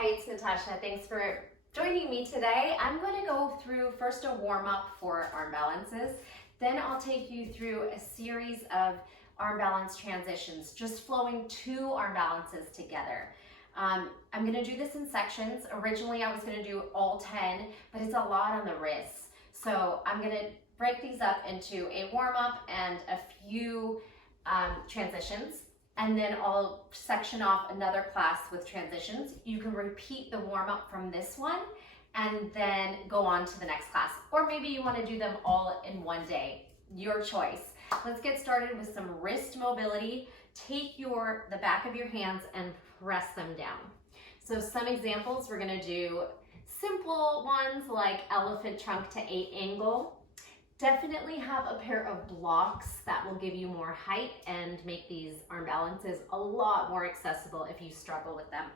Hi, it's Natasha. Thanks for joining me today. I'm going to go through first a warm-up for arm balances. Then I'll take you through a series of arm balance transitions, just flowing two arm balances together. I'm going to do this in sections. Originally, I was going to do all 10, but it's a lot on the wrists. So I'm going to break these up into a warm-up and a few transitions. And then I'll section off another class with transitions. You can repeat the warm-up from this one and then go on to the next class. Or maybe you want to do them all in one day. Your choice. Let's get started with some wrist mobility. Take the back of your hands and press them down. So some examples, we're going to do simple ones like elephant trunk to 8 angle. Definitely have a pair of blocks that will give you more height and make these arm balances a lot more accessible if you struggle with them.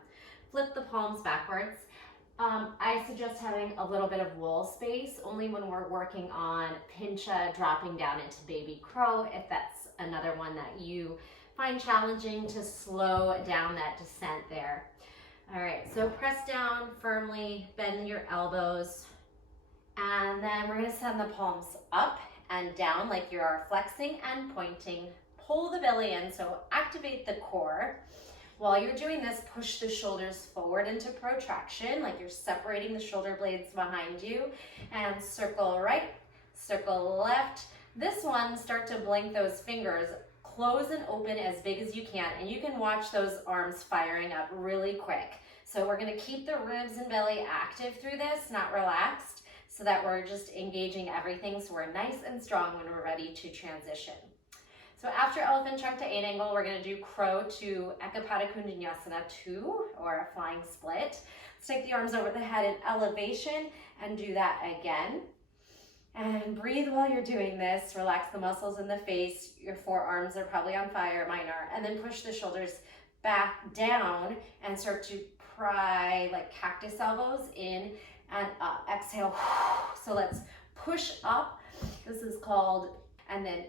Flip the palms backwards. I suggest having a little bit of wall space only when we're working on pincha, dropping down into baby crow, if that's another one that you find challenging to slow down that descent there. All right, so press down firmly, bend your elbows. And then we're going to send the palms up and down like you are flexing and pointing. Pull the belly in, so activate the core. While you're doing this, push the shoulders forward into protraction, like you're separating the shoulder blades behind you. And circle right, circle left. This one, start to blink those fingers. Close and open as big as you can, and you can watch those arms firing up really quick. So we're going to keep the ribs and belly active through this, not relaxed, so that we're just engaging everything so we're nice and strong when we're ready to transition. So after elephant trunk to 8 angle, we're going to do crow to Ekapada Kundanyasana 2, or a flying split. Let's take the arms over the head in elevation and do that again. And breathe while you're doing this. Relax the muscles in the face. Your forearms are probably on fire, mine are. And then push the shoulders back down and start to pry like cactus elbows in and up. Exhale. So let's push up. This is called, and then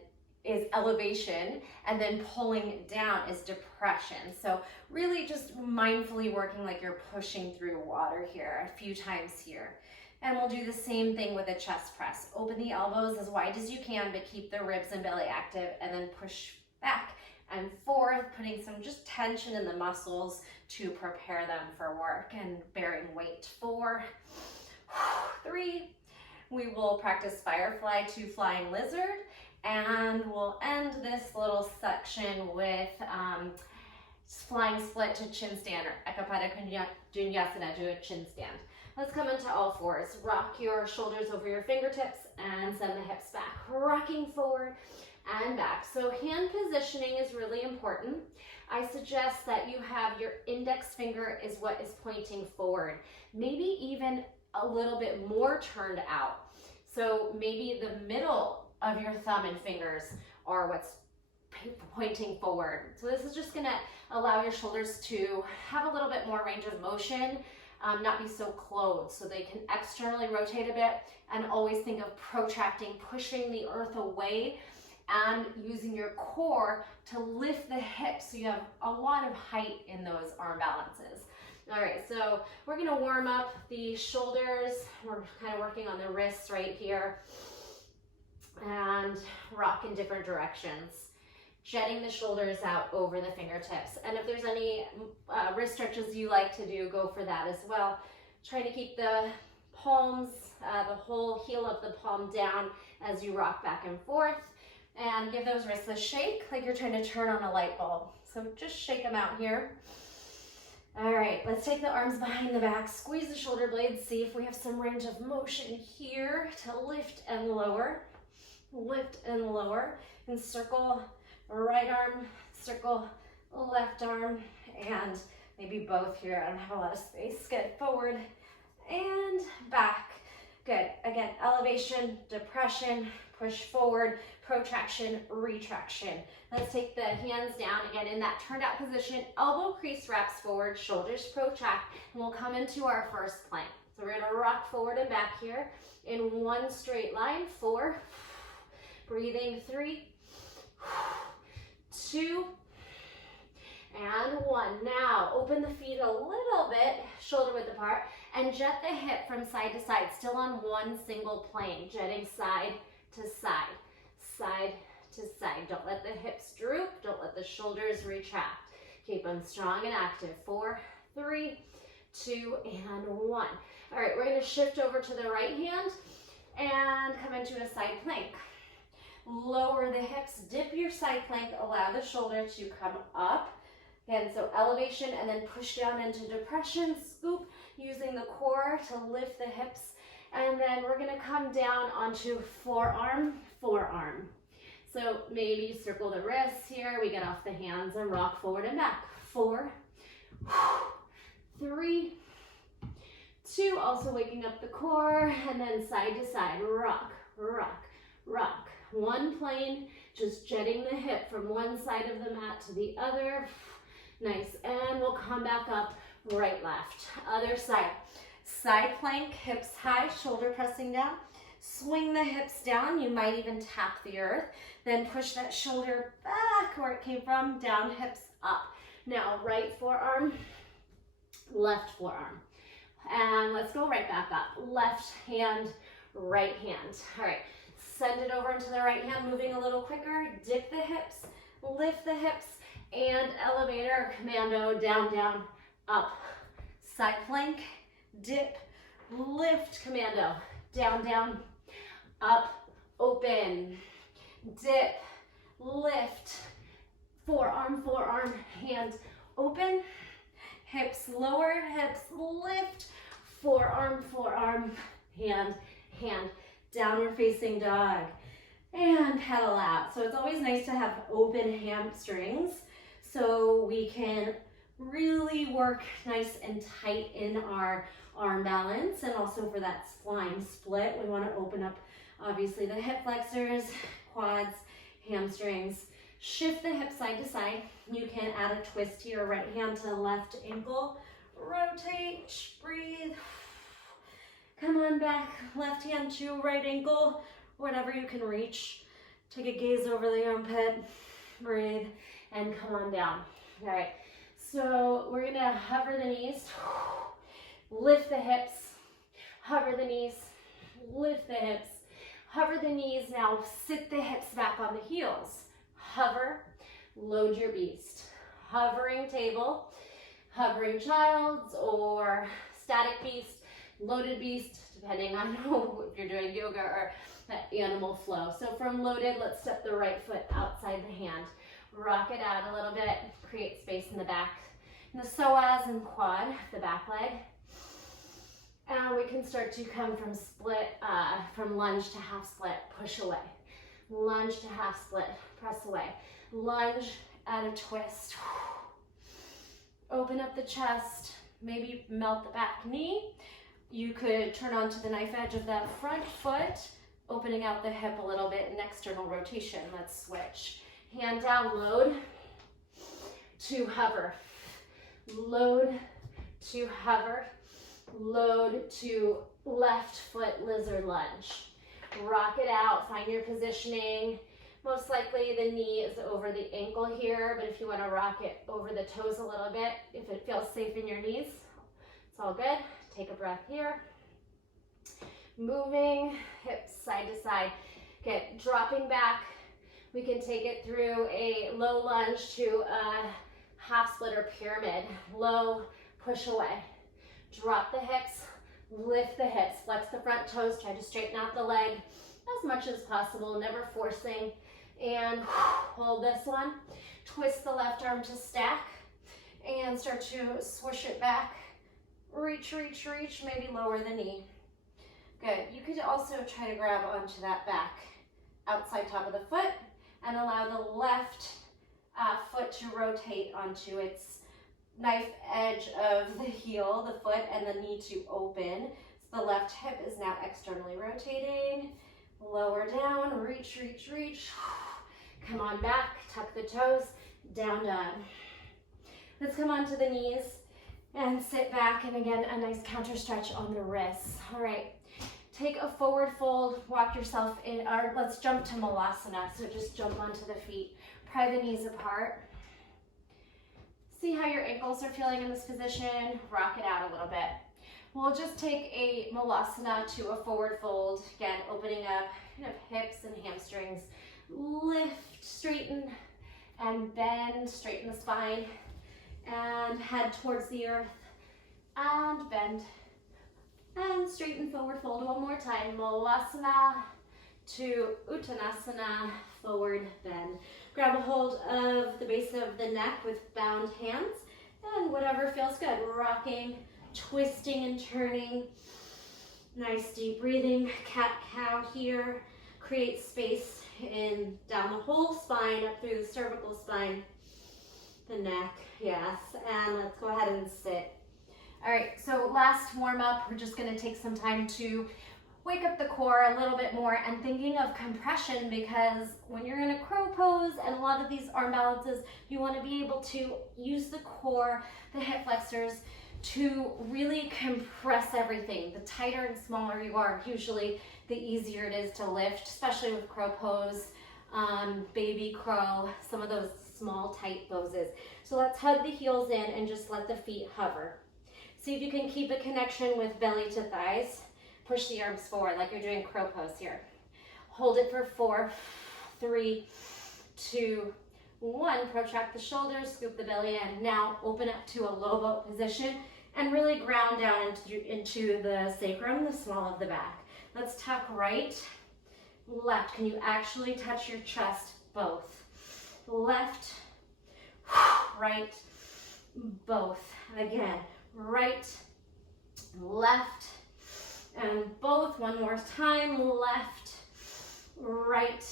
is elevation, and then pulling down is depression. So really just mindfully working like you're pushing through water here a few times here. And we'll do the same thing with a chest press. Open the elbows as wide as you can, but keep the ribs and belly active, and then push back and forth, putting some just tension in the muscles to prepare them for work and bearing weight. 4, 3. We will practice Firefly to Flying Lizard, and we'll end this little section with flying split to Chinstand, or Ekapada Kundanyasana to a Chinstand. Let's come into all fours. Rock your shoulders over your fingertips and send the hips back. Rocking forward and back. So hand positioning is really important. I suggest that you have your index finger is what is pointing forward. Maybe even a little bit more turned out. So maybe the middle of your thumb and fingers are what's pointing forward. So this is just gonna allow your shoulders to have a little bit more range of motion, not be so closed, so they can externally rotate a bit, and always think of protracting, pushing the earth away, and using your core to lift the hips so you have a lot of height in those arm balances. All right, so we're gonna warm up the shoulders. We're kind of working on the wrists right here, and rock in different directions. Jetting the shoulders out over the fingertips. And if there's any wrist stretches you like to do, go for that as well. Try to keep the palms, the whole heel of the palm down as you rock back and forth. And give those wrists a shake like you're trying to turn on a light bulb. So just shake them out here. All right, let's take the arms behind the back, squeeze the shoulder blades, see if we have some range of motion here to lift and lower, and circle right arm, circle left arm, and maybe both here. I don't have a lot of space. Good, forward and back. Good, again, elevation, depression, push forward, protraction, retraction. Let's take the hands down again in that turned out position. Elbow crease wraps forward, shoulders protract, and we'll come into our first plank. So we're gonna rock forward and back here in one straight line. 4, breathing. 3, 2, and 1. Now open the feet a little bit, shoulder apart, and jet the hip from side to side, still on one single plane, jetting side to side, side to side. Don't let the hips droop. Don't let the shoulders retract. Keep them strong and active. 4, 3, 2, and 1. All right, we're going to shift over to the right hand and come into a side plank. Lower the hips, dip your side plank, allow the shoulder to come up. Again, so elevation and then push down into depression, scoop, using the core to lift the hips. And then we're gonna come down onto forearm, forearm. So maybe circle the wrists here, we get off the hands and rock forward and back. 4, 3, 2, also waking up the core, and then side to side, rock, rock, rock. One plane, just jetting the hip from one side of the mat to the other. Nice, and we'll come back up, right, left. Other side. Side plank, hips high, shoulder pressing down. Swing the hips down, you might even tap the earth. Then push that shoulder back where it came from, down, hips up. Now, right forearm, left forearm. And let's go right back up. Left hand, right hand. All right. Send it over into the right hand, moving a little quicker. Dip the hips, lift the hips, and elevator, commando, down, down, up. Side plank, dip, lift, commando, down, down, up, open, dip, lift, forearm, forearm, hand open, hips lower, hips lift, forearm, forearm, hand, hand. Downward facing dog, and pedal out. So it's always nice to have open hamstrings so we can really work nice and tight in our arm balance, and also for that flying split, we want to open up obviously the hip flexors, quads, hamstrings. Shift the hip side to side. You can add a twist to your right hand to the left ankle. Rotate, breathe. Come on back, left hand to right ankle, whatever you can reach. Take a gaze over the armpit, breathe, and come on down. All right, so we're gonna hover the knees, lift the hips, hover the knees, lift the hips, hover the knees. Now sit the hips back on the heels. Hover, load your beast. Hovering table, hovering child's, or static beast, loaded beast, depending on if you're doing yoga or animal flow. So from loaded, let's step the right foot outside the hand. Rock it out a little bit, create space in the back. In the psoas and quad, the back leg. And we can start to come from split, from lunge to half split, push away. Lunge to half split, press away. Lunge, add a twist. Open up the chest, maybe melt the back knee. You could turn onto the knife edge of that front foot, opening out the hip a little bit, and external rotation. Let's switch. Hand down, load to hover. Load to hover. Load to left foot lizard lunge. Rock it out, find your positioning. Most likely the knee is over the ankle here, but if you want to rock it over the toes a little bit, if it feels safe in your knees, it's all good. Take a breath here. Moving hips side to side. Okay, dropping back. We can take it through a low lunge to a half split or pyramid. Low, push away. Drop the hips, lift the hips, flex the front toes, try to straighten out the leg as much as possible, never forcing. And hold this one. Twist the left arm to stack and start to swoosh it back. Reach, reach, reach, maybe lower the knee. Good. You could also try to grab onto that back outside top of the foot and allow the left foot to rotate onto its knife edge of the heel, the foot, and the knee to open. So the left hip is now externally rotating. Lower down, reach, reach, reach. Come on back, tuck the toes, down dog. Let's come onto the knees and sit back, and again, a nice counter stretch on the wrists. All right, take a forward fold, walk yourself in, or let's jump to Malasana. So just jump onto the feet, pry the knees apart. See how your ankles are feeling in this position. Rock it out a little bit. We'll just take a malasana to a forward fold. Again, opening up kind of hips and hamstrings. Lift, straighten, and bend. Straighten the spine. And head towards the earth. And bend. And straighten, forward fold. One more time. Malasana to Uttanasana, forward bend. Grab a hold of the base of the neck with bound hands. And whatever feels good. Rocking, twisting and turning. Nice deep breathing. Cat-cow here. Create space in down the whole spine, up through the cervical spine. The neck, yes. And let's go ahead and sit. All right, so last warm up, we're just gonna take some time to wake up the core a little bit more and thinking of compression, because when you're in a crow pose and a lot of these arm balances, you want to be able to use the core, the hip flexors, to really compress everything. The tighter and smaller you are, usually the easier it is to lift, especially with crow pose, baby crow, some of those small tight poses. So let's hug the heels in and just let the feet hover. See if you can keep a connection with belly to thighs. Push the arms forward like you're doing crow pose here. Hold it for 4, 3, 2, 1. Protract the shoulders, scoop the belly in. Now open up to a low boat position and really ground down into the sacrum, the small of the back. Let's tuck right, left. Can you actually touch your chest? Both. Left, right, both. Again, right, left, and both. One more time. Left, right,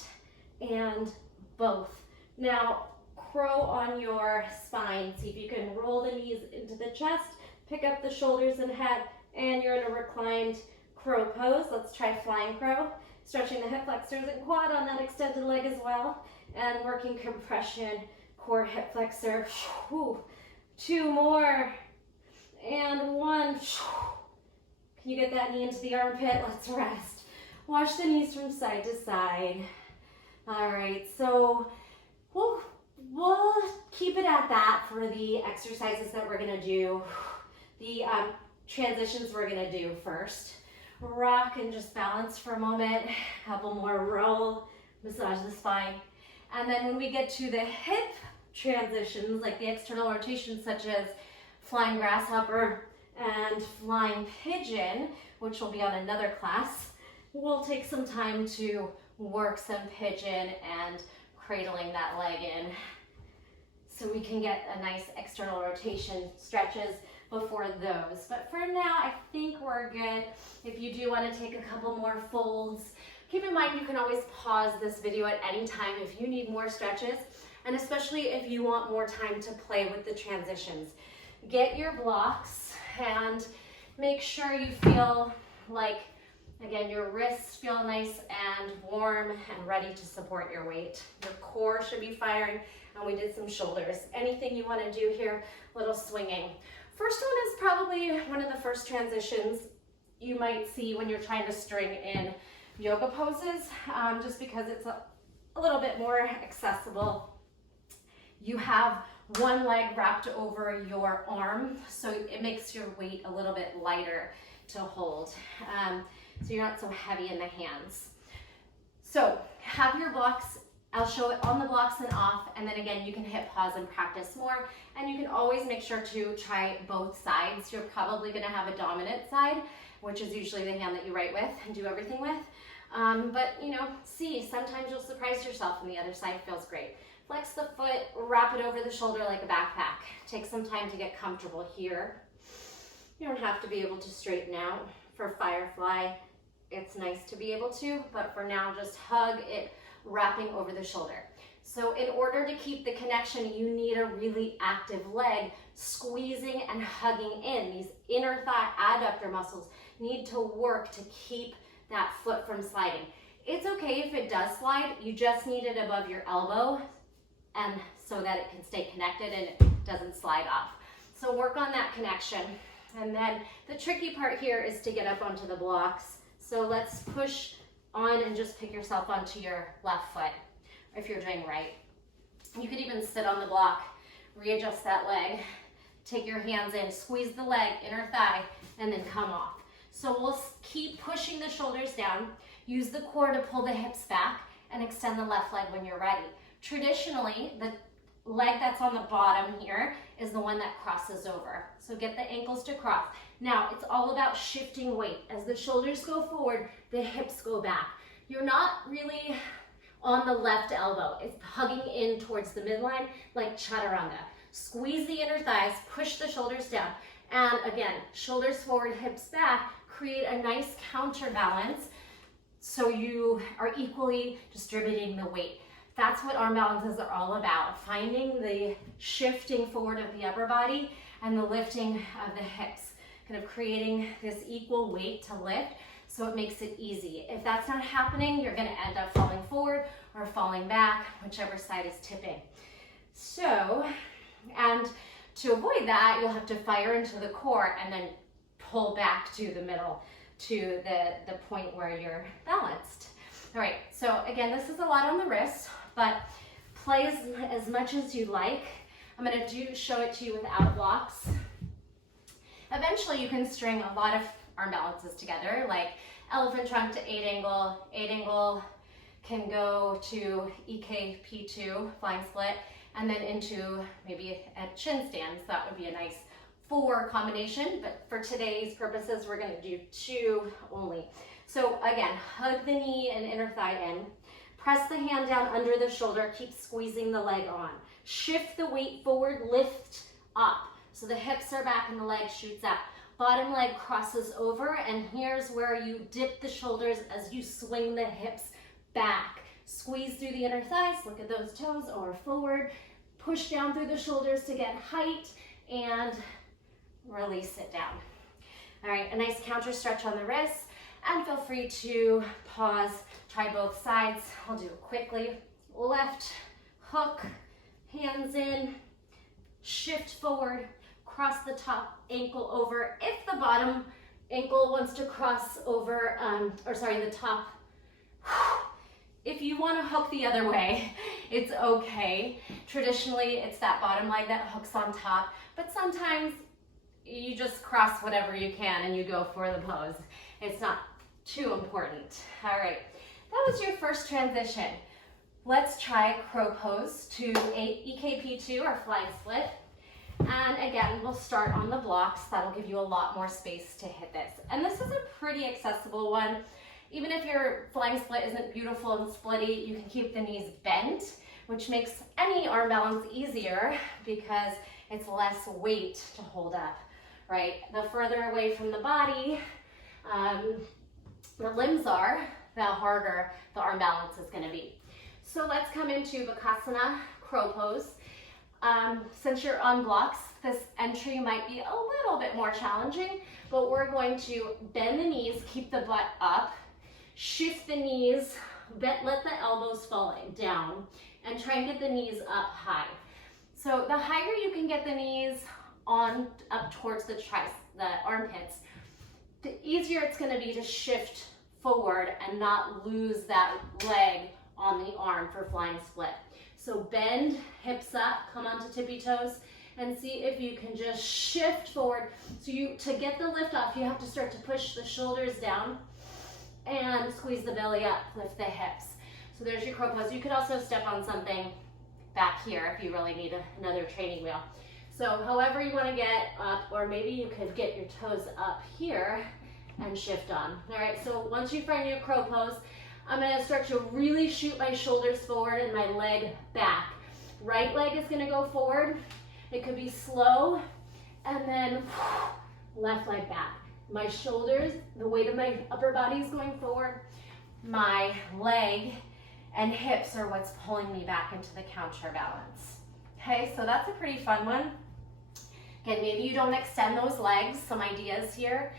and both. Now, crow on your spine. See if you can roll the knees into the chest, pick up the shoulders and head, and you're in a reclined crow pose. Let's try flying crow. Stretching the hip flexors and quad on that extended leg as well, and working compression, core, hip flexor. 2 more, and 1. Can you get that knee into the armpit? Let's rest. Wash the knees from side to side. All right, so we'll keep it at that for the exercises that we're gonna do. The transitions we're gonna do first. Rock and just balance for a moment. A couple more roll, massage the spine. And then when we get to the hip transitions, like the external rotations such as flying grasshopper and flying pigeon, which will be on another class, we'll take some time to work some pigeon and cradling that leg in so we can get a nice external rotation stretches before those. But for now, I think we're good. If you do want to take a couple more folds, keep in mind you can always pause this video at any time if you need more stretches, and especially if you want more time to play with the transitions. Get your blocks and make sure you feel like, again, your wrists feel nice and warm and ready to support your weight. Your core should be firing, and we did some shoulders. Anything you want to do here, little swinging. First one is probably one of the first transitions you might see when you're trying to string in yoga poses, just because it's a little bit more accessible. You have one leg wrapped over your arm, so it makes your weight a little bit lighter to hold, so you're not so heavy in the hands. So have your blocks. I'll show it on the blocks and off, and then again you can hit pause and practice more, and you can always make sure to try both sides. You're probably going to have a dominant side, which is usually the hand that you write with and do everything with, but you know, see, sometimes you'll surprise yourself and the other side feels great. Flex the foot, wrap it over the shoulder like a backpack. Take some time to get comfortable here. You don't have to be able to straighten out. For Firefly, it's nice to be able to, but for now, just hug it, wrapping over the shoulder. So in order to keep the connection, you need a really active leg, squeezing and hugging in. These inner thigh adductor muscles need to work to keep that foot from sliding. It's okay if it does slide, you just need it above your elbow, and so that it can stay connected and it doesn't slide off. So work on that connection. And then the tricky part here is to get up onto the blocks. So let's push on and just pick yourself onto your left foot, if you're doing right. You could even sit on the block, readjust that leg, take your hands in, squeeze the leg, inner thigh, and then come off. So we'll keep pushing the shoulders down, use the core to pull the hips back, and extend the left leg when you're ready. Traditionally, the leg that's on the bottom here is the one that crosses over. So get the ankles to cross. Now, it's all about shifting weight. As the shoulders go forward, the hips go back. You're not really on the left elbow. It's hugging in towards the midline like chaturanga. Squeeze the inner thighs, push the shoulders down. And again, shoulders forward, hips back, create a nice counterbalance so you are equally distributing the weight. That's what arm balances are all about, finding the shifting forward of the upper body and the lifting of the hips, kind of creating this equal weight to lift so it makes it easy. If that's not happening, you're gonna end up falling forward or falling back, whichever side is tipping. So, and to avoid that, you'll have to fire into the core and then pull back to the middle, to the point where you're balanced. All right, so again, this is a lot on the wrist, but play as much as you like. I'm gonna show it to you without blocks. Eventually you can string a lot of arm balances together, like elephant trunk to 8 angle can go to EKP2, flying split, and then into maybe a chin stand. So that would be a nice 4 combination, but for today's purposes, we're gonna do 2 only. So again, hug the knee and inner thigh in. Press the hand down under the shoulder, keep squeezing the leg on. Shift the weight forward, lift up. So the hips are back and the leg shoots out. Bottom leg crosses over, and here's where you dip the shoulders as you swing the hips back. Squeeze through the inner thighs, look at those toes, or forward. Push down through the shoulders to get height, and release it down. All right, a nice counter stretch on the wrists, and feel free to pause, try both sides. I'll do it quickly. Left hook, hands in, shift forward, cross the top ankle over. If the bottom ankle wants to cross over, the top, if you want to hook the other way, it's okay. Traditionally, it's that bottom leg that hooks on top, but sometimes you just cross whatever you can and you go for the pose. It's not too important. All right, that was your first transition. Let's try crow pose to EKP2 or flying split. And again, we'll start on the blocks. That'll give you a lot more space to hit this. And this is a pretty accessible one. Even if your flying split isn't beautiful and splitty, you can keep the knees bent, which makes any arm balance easier because it's less weight to hold up, right? The further away from the body the limbs are, the harder the arm balance is gonna be. So let's come into Bakasana, crow pose. Since you're on blocks, this entry might be a little bit more challenging, but we're going to bend the knees, keep the butt up, shift the knees, let the elbows fall down, and try and get the knees up high. So the higher you can get the knees up towards the armpits, the easier it's going to be to shift forward and not lose that leg on the arm for flying split. So bend, hips up, come onto tippy toes, and see if you can just shift forward. So to get the lift off, you have to start to push the shoulders down and squeeze the belly up, lift the hips. So there's your crow pose. You could also step on something back here if you really need another training wheel. So however you want to get up, or maybe you could get your toes up here and shift on. All right, so once you find your crow pose, I'm going to start to really shoot my shoulders forward and my leg back. Right leg is going to go forward. It could be slow, and then left leg back. My shoulders, the weight of my upper body is going forward. My leg and hips are what's pulling me back into the counterbalance. Okay, so that's a pretty fun one. Again, maybe you don't extend those legs. Some ideas here.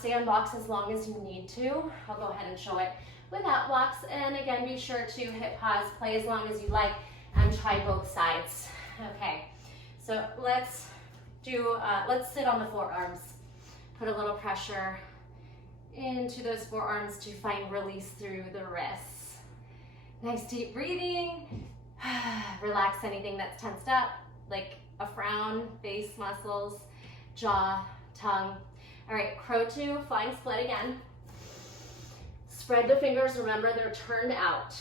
Stay on blocks as long as you need to. I'll go ahead and show it without blocks. And again, be sure to hit pause, play as long as you like, and try both sides. Okay, so let's sit on the forearms. Put a little pressure into those forearms to find release through the wrists. Nice deep breathing. Relax anything that's tensed up, like a frown, face muscles, jaw, tongue. All right, crow two, flying split again. Spread the fingers, remember they're turned out.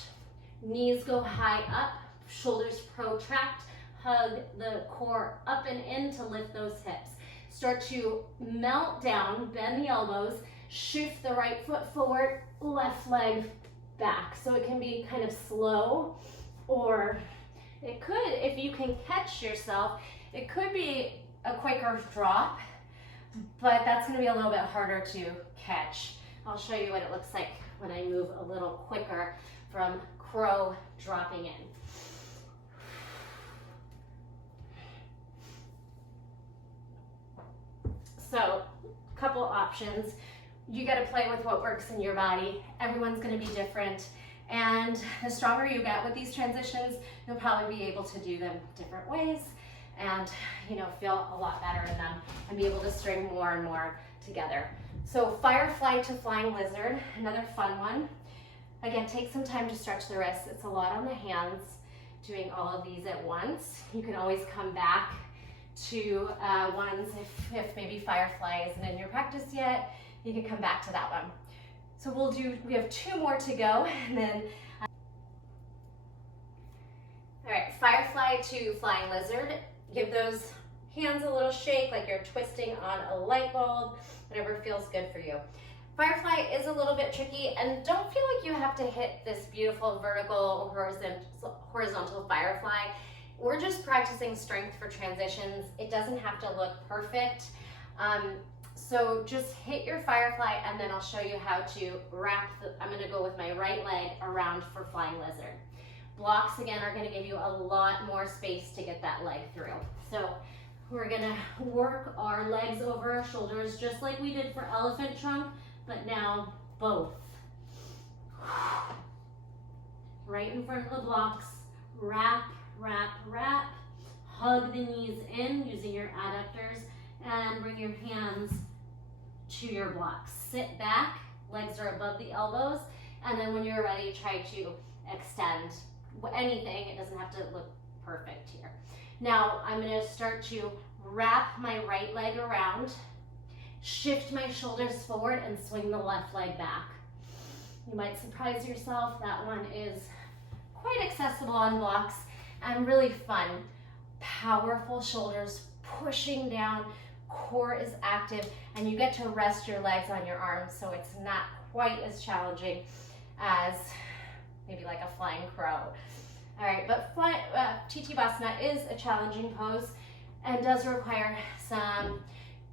Knees go high up, shoulders protract, hug the core up and in to lift those hips. Start to melt down, bend the elbows, shift the right foot forward, left leg back. So it can be kind of slow, or it could, if you can catch yourself, it could be a quicker drop, but that's gonna be a little bit harder to catch. I'll show you what it looks like when I move a little quicker from crow dropping in. So, couple options. You got to play with what works in your body. Everyone's going to be different. And the stronger you get with these transitions, you'll probably be able to do them different ways and, you know, feel a lot better in them and be able to string more and more together. So Firefly to Flying Lizard, another fun one. Again, take some time to stretch the wrists. It's a lot on the hands doing all of these at once. You can always come back to ones if maybe Firefly isn't in your practice yet, you can come back to that one. So we have two more to go, and then, all right, Firefly to Flying Lizard. Give those hands a little shake like you're twisting on a light bulb, whatever feels good for you. Firefly is a little bit tricky, and don't feel like you have to hit this beautiful vertical or horizontal Firefly. We're just practicing strength for transitions. It doesn't have to look perfect. So just hit your Firefly, and then I'll show you how to wrap I'm gonna go with my right leg around for Flying Lizard. Blocks, again, are gonna give you a lot more space to get that leg through. So we're gonna work our legs over our shoulders, just like we did for elephant trunk, but now both. Right in front of the blocks, wrap, wrap, wrap. Hug the knees in using your adductors and bring your hands to your blocks. Sit back, legs are above the elbows, and then when you're ready, try to extend anything. It doesn't have to look perfect here. Now I'm going to start to wrap my right leg around, shift my shoulders forward, and swing the left leg back. You might surprise yourself. That one is quite accessible on blocks and really fun. Powerful shoulders pushing down, core is active, and you get to rest your legs on your arms, so it's not quite as challenging as maybe like a flying crow. All right, but Titibhasana is a challenging pose and does require some,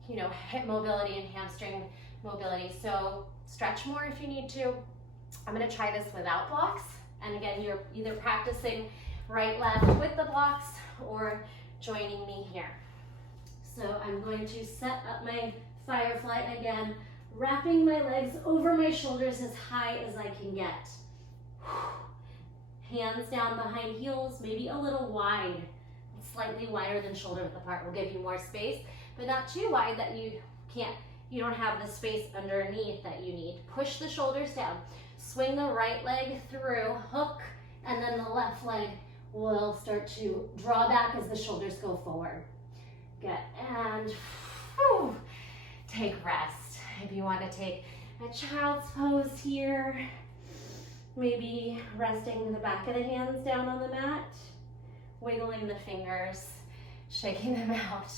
you know, hip mobility and hamstring mobility. So stretch more if you need to. I'm going to try this without blocks, and again, you're either practicing right, left with the blocks or joining me here. So I'm going to set up my Firefly again, wrapping my legs over my shoulders as high as I can get. Hands down behind heels, maybe a little wide, slightly wider than shoulder width apart will give you more space, but not too wide that you don't have the space underneath that you need. Push the shoulders down, swing the right leg through, hook, and then the left leg will start to draw back as the shoulders go forward. Good, and whew, take rest. If you want to take a child's pose here, maybe resting the back of the hands down on the mat, wiggling the fingers, shaking them out.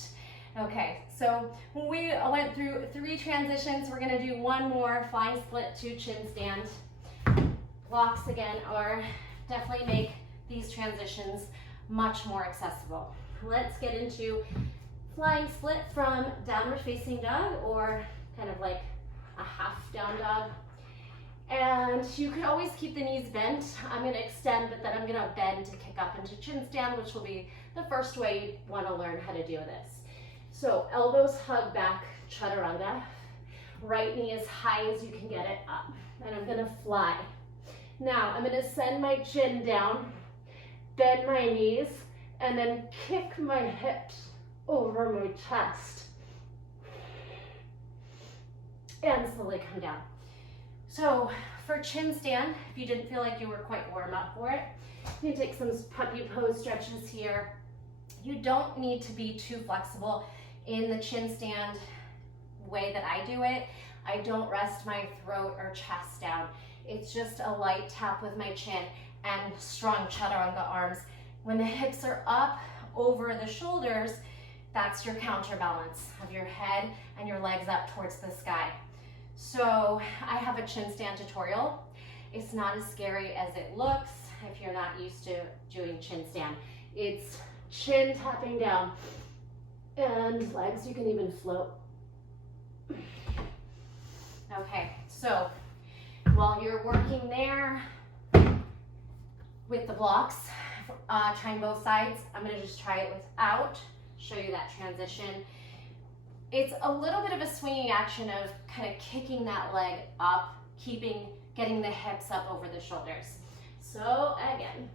Okay, so we went through 3 transitions. We're gonna do one more, flying split to chin stand. Blocks again are definitely make these transitions much more accessible. Let's get into flying split from downward facing dog, or kind of like a half down dog. And you can always keep the knees bent. I'm gonna extend, but then I'm gonna bend to kick up into chin stand, which will be the first way you wanna learn how to do this. So elbows hug back, chaturanga. Right knee as high as you can get it up. And I'm gonna fly. Now I'm gonna send my chin down, bend my knees, and then kick my hips over my chest. And slowly come down. So for chin stand, if you didn't feel like you were quite warm up for it, you can take some puppy pose stretches here. You don't need to be too flexible in the chin stand way that I do it, I don't rest my throat or chest down. It's just a light tap with my chin and strong chaturanga arms. When the hips are up over the shoulders, that's your counterbalance of your head and your legs up towards the sky. So I have a chin stand tutorial. It's not as scary as it looks if you're not used to doing chin stand. It's chin tapping down and legs, you can even float. Okay, so while you're working there with the blocks, trying both sides, I'm gonna just try it without, show you that transition. It's a little bit of a swinging action of kind of kicking that leg up, getting the hips up over the shoulders. So again,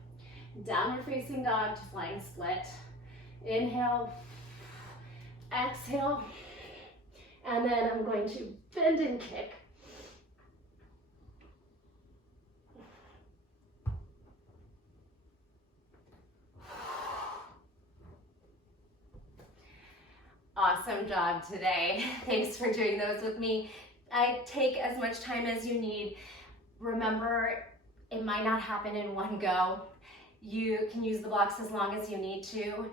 downward facing dog to flying split. Inhale, exhale, and then I'm going to bend and kick. Awesome job today. Thanks for doing those with me. I take as much time as you need. Remember, it might not happen in one go. You can use the blocks as long as you need to.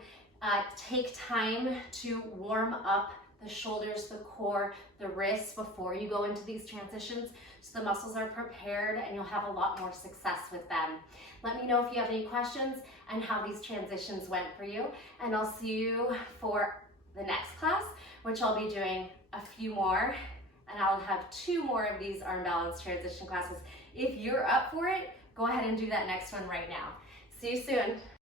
Take time to warm up the shoulders, the core, the wrists before you go into these transitions so the muscles are prepared and you'll have a lot more success with them. Let me know if you have any questions and how these transitions went for you, and I'll see you for the next class, which I'll be doing a few more, and I'll have 2 more of these arm balance transition classes. If you're up for it, go ahead and do that next one right now. See you soon.